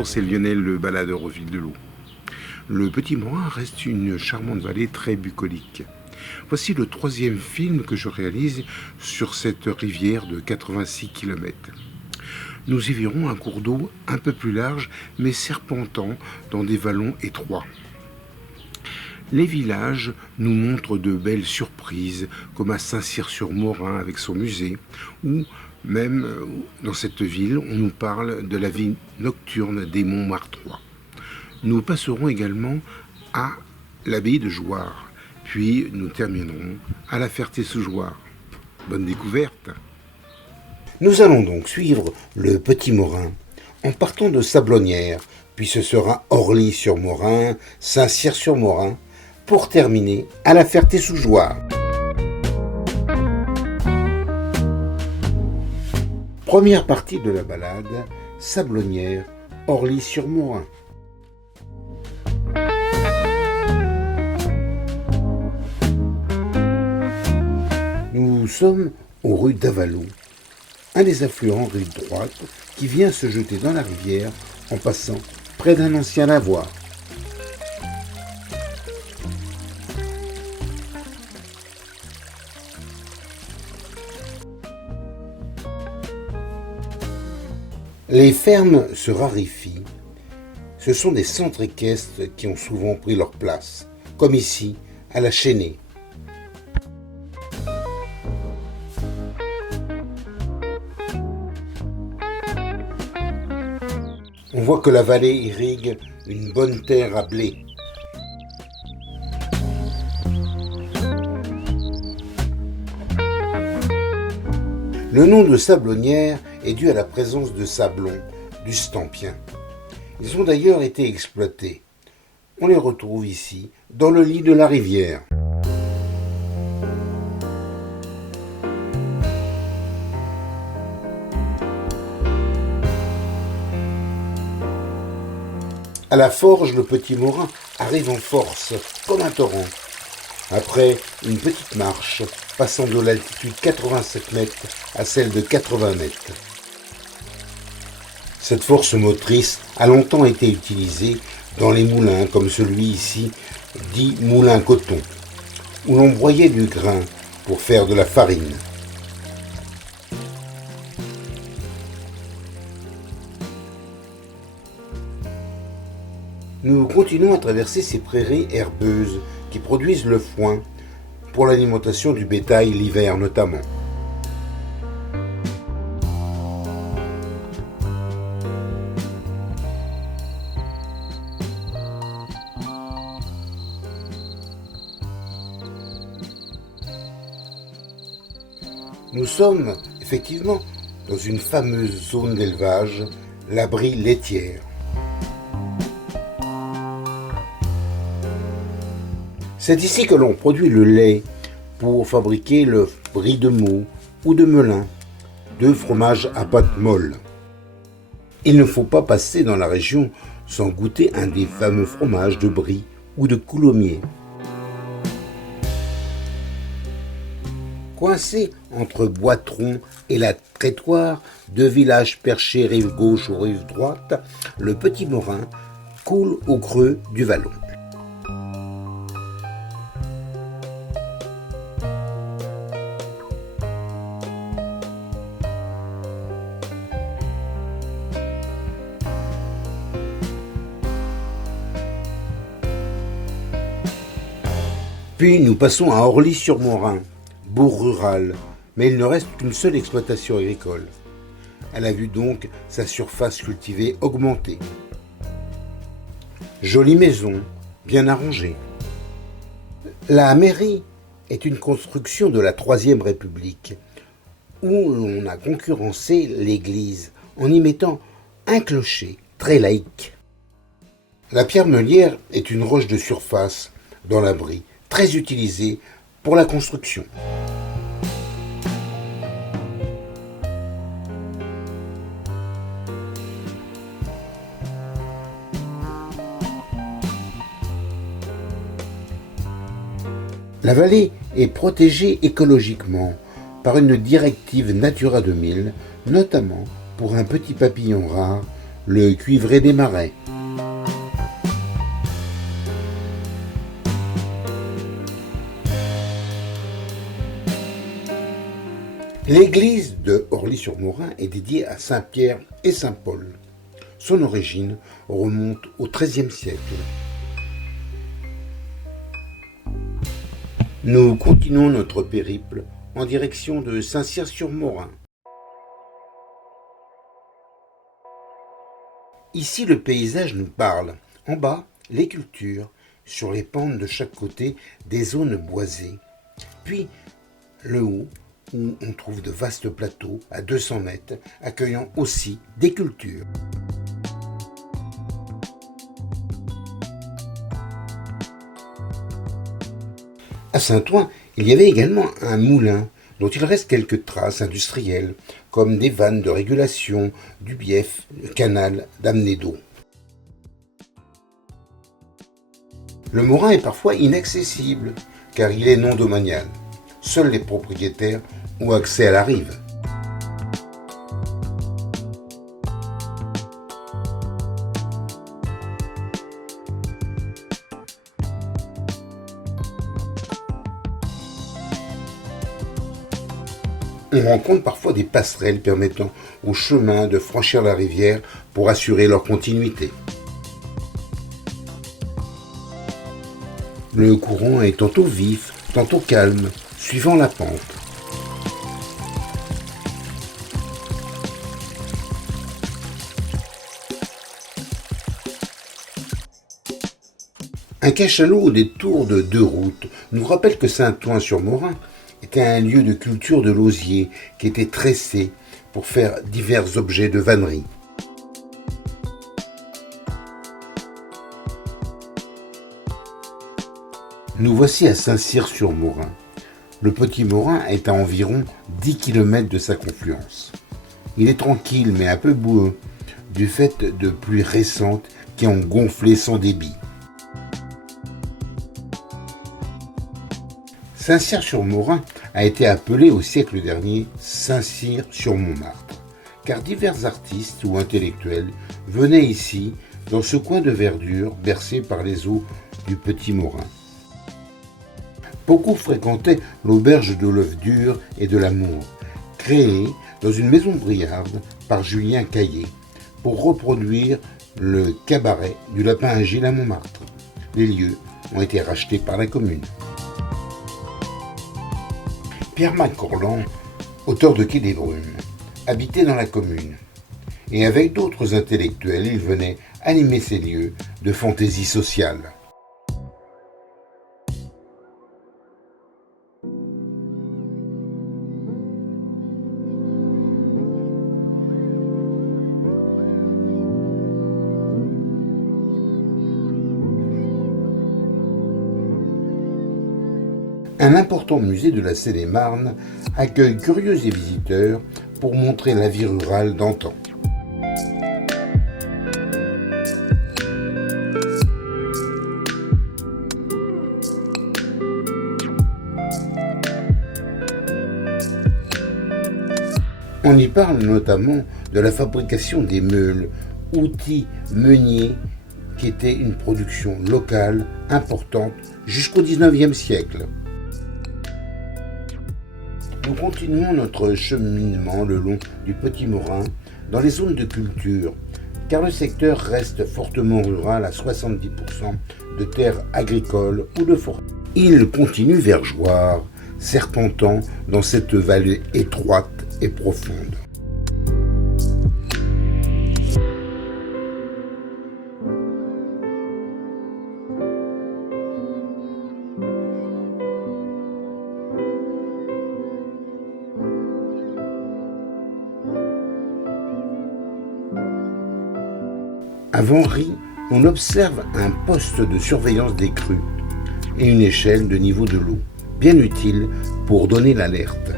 Bonjour, c'est Lionel, le baladeur au fil de l'eau. Le Petit Morin reste une charmante vallée très bucolique. Voici le 3e film que je réalise sur cette rivière de 86 km. Nous y verrons un cours d'eau un peu plus large, mais serpentant dans des vallons étroits. Les villages nous montrent de belles surprises, comme à Saint-Cyr-sur-Morin avec son musée, ou même dans cette ville, on nous parle de la vie nocturne des Montmartrois. Nous passerons également à l'abbaye de Jouarre, puis nous terminerons à la Ferté-sous-Jouarre. Bonne découverte! Nous allons donc suivre le Petit Morin en partant de Sablonnières, puis ce sera Orly-sur-Morin, Saint-Cyr-sur-Morin, pour terminer à la Ferté-sous-Jouarre. Première partie de la balade, Sablonnières, Orly-sur-Morin. Nous sommes aux rues d'Avallon, un des affluents rive droite qui vient se jeter dans la rivière en passant près d'un ancien lavoir. Les fermes se raréfient. Ce sont des centres équestres qui ont souvent pris leur place, comme ici, à la Chênaie. On voit que la vallée irrigue une bonne terre à blé. Le nom de Sablonnières est dû à la présence de sablons, du stampien. Ils ont d'ailleurs été exploités. On les retrouve ici, dans le lit de la rivière. À la forge, le Petit Morin arrive en force, comme un torrent. Après une petite marche, passant de l'altitude 87 mètres à celle de 80 mètres. Cette force motrice a longtemps été utilisée dans les moulins, comme celui ici, dit moulin coton, où l'on broyait du grain pour faire de la farine. Nous continuons à traverser ces prairies herbeuses qui produisent le foin pour l'alimentation du bétail l'hiver notamment. Nous sommes effectivement dans une fameuse zone d'élevage, la Brie laitière. C'est ici que l'on produit le lait pour fabriquer le brie de Meaux ou de Melun, deux fromages à pâte molle. Il ne faut pas passer dans la région sans goûter un des fameux fromages de Brie ou de Coulommiers. Coincé entre Boitron et la Trétoire, deux villages perchés rive gauche ou rive droite, le Petit Morin coule au creux du vallon. Puis nous passons à Orly-sur-Morin, bourg rural, mais il ne reste qu'une seule exploitation agricole. Elle a vu donc sa surface cultivée augmenter. Jolie maison, bien arrangée. La mairie est une construction de la Troisième République, où l'on a concurrencé l'église en y mettant un clocher très laïque. La pierre meulière est une roche de surface dans la Brie, très utilisée pour la construction. La vallée est protégée écologiquement par une directive Natura 2000, notamment pour un petit papillon rare, le cuivré des marais. L'église de Orly-sur-Morin est dédiée à saint Pierre et saint Paul. Son origine remonte au XIIIe siècle. Nous continuons notre périple en direction de Saint-Cyr-sur-Morin. Ici, le paysage nous parle. En bas, les cultures, sur les pentes de chaque côté, des zones boisées. Puis, le haut, où on trouve de vastes plateaux à 200 mètres, accueillant aussi des cultures. À Saint-Ouen, il y avait également un moulin dont il reste quelques traces industrielles, comme des vannes de régulation, du bief, le canal d'amener d'eau. Le Morin est parfois inaccessible, car il est non domanial. Seuls les propriétaires ont accès à la rive. On rencontre parfois des passerelles permettant aux chemins de franchir la rivière pour assurer leur continuité. Le courant est tantôt vif, tantôt calme, suivant la pente. Un cachalot au détour de 2 routes nous rappelle que Saint-Ouen-sur-Morin était un lieu de culture de l'osier qui était tressé pour faire divers objets de vannerie. Nous voici à Saint-Cyr-sur-Morin. Le Petit Morin est à environ 10 km de sa confluence. Il est tranquille mais un peu boueux, du fait de pluies récentes qui ont gonflé son débit. Saint-Cyr-sur-Morin a été appelé au siècle dernier Saint-Cyr-sur-Montmartre, car divers artistes ou intellectuels venaient ici, dans ce coin de verdure bercé par les eaux du Petit Morin. Beaucoup fréquentaient l'auberge de l'œuf dur et de l'amour, créée dans une maison briarde par Julien Caillé, pour reproduire le cabaret du Lapin Agile à Montmartre. Les lieux ont été rachetés par la commune. Pierre Macorlan, auteur de Quai des Brumes, habitait dans la commune. Et avec d'autres intellectuels, il venait animer ces lieux de fantaisie sociale. Un important musée de la Seine-et-Marne accueille curieux et visiteurs pour montrer la vie rurale d'antan. On y parle notamment de la fabrication des meules, outils meuniers qui était une production locale importante jusqu'au XIXe siècle. Nous continuons notre cheminement le long du Petit Morin dans les zones de culture, car le secteur reste fortement rural à 70% de terres agricoles ou de forêts. Il continue vers Jouarre, serpentant dans cette vallée étroite et profonde. À Vanry, on observe un poste de surveillance des crues et une échelle de niveau de l'eau, bien utile pour donner l'alerte.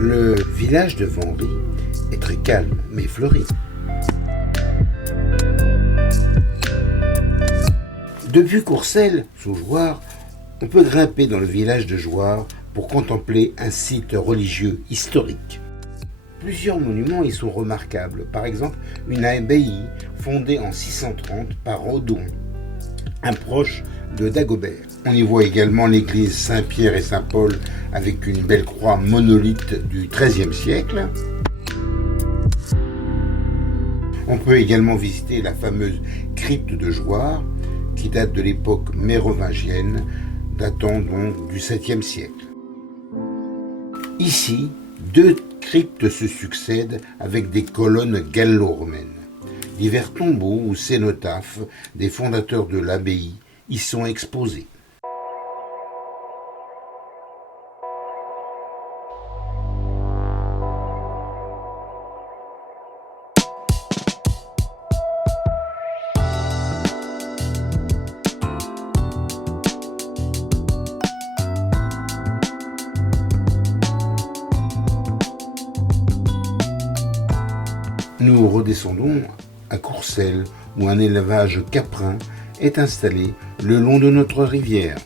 Le village de Vanry est très calme mais fleuri. Depuis Courcelles, sous Jouarre, On peut grimper dans le village de Jouarre pour contempler un site religieux historique. Plusieurs monuments y sont remarquables, par exemple une abbaye fondée en 630 par Odon, un proche de Dagobert. On y voit également l'église Saint-Pierre et Saint-Paul avec une belle croix monolithe du XIIIe siècle. On peut également visiter la fameuse crypte de Jouarre qui date de l'époque mérovingienne, datant donc du 7e siècle. Ici, deux cryptes se succèdent avec des colonnes gallo-romaines. Divers tombeaux ou cénotaphes des fondateurs de l'abbaye y sont exposés. Nous redescendons à Courcelles, où un élevage caprin est installé le long de notre rivière.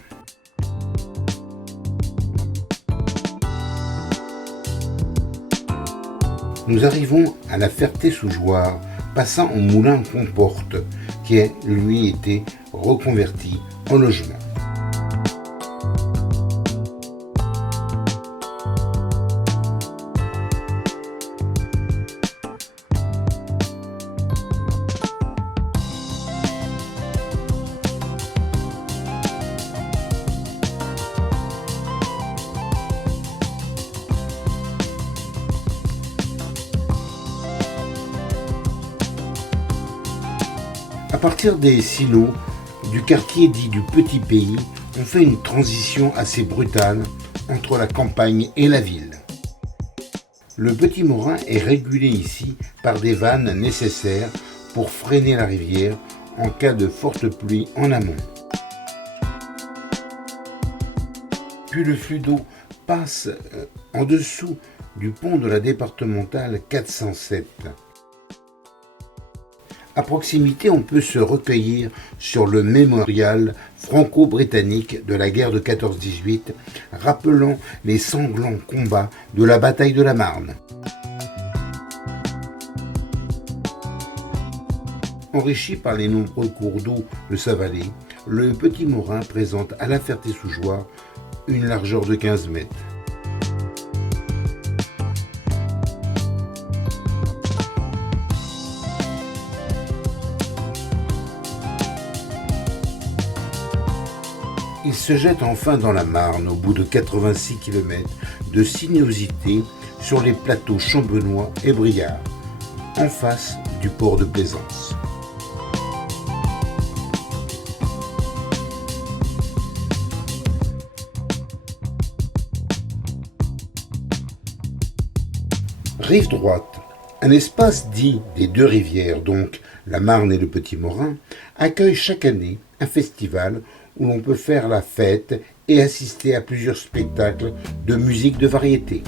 Nous arrivons à la Ferté-sous-Jouarre, passant au moulin Comporte, qui a lui été reconverti en logement. À partir des silos du quartier dit du Petit Pays, on fait une transition assez brutale entre la campagne et la ville. Le Petit Morin est régulé ici par des vannes nécessaires pour freiner la rivière en cas de forte pluie en amont. Puis le flux d'eau passe en dessous du pont de la départementale 407. À proximité, on peut se recueillir sur le mémorial franco-britannique de la guerre de 14-18, rappelant les sanglants combats de la bataille de la Marne. Enrichi par les nombreux cours d'eau de sa vallée, le Petit Morin présente à la Ferté-sous-Jouarre une largeur de 15 mètres. Il se jette enfin dans la Marne au bout de 86 km de sinuosité sur les plateaux Champbenoît et Briard, en face du port de Plaisance. Rive droite, un espace dit des deux rivières, donc la Marne et le Petit Morin, accueille chaque année un festival où l'on peut faire la fête et assister à plusieurs spectacles de musique de variété.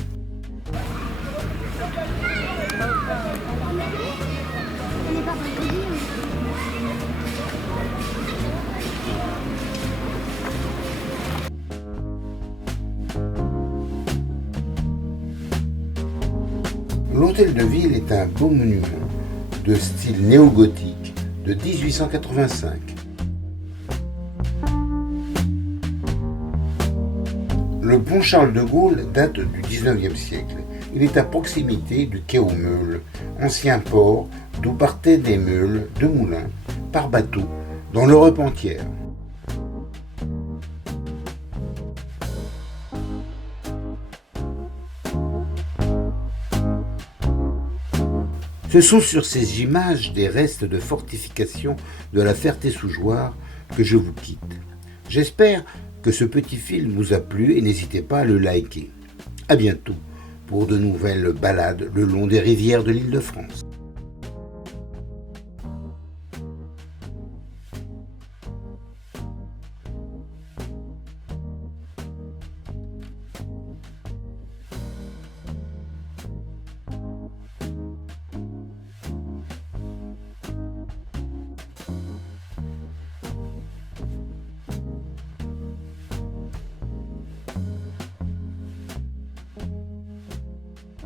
L'hôtel de ville est un beau monument de style néo-gothique de 1885. Le pont Charles de Gaulle date du XIXe siècle. Il est à proximité du quai aux Meules, ancien port d'où partaient des meules de moulins par bateau dans l'Europe entière. Ce sont sur ces images des restes de fortification de la Ferté-sous-Jouarre que je vous quitte. J'espère que ce petit film vous a plu et n'hésitez pas à le liker. À bientôt pour de nouvelles balades le long des rivières de l'Île-de-France.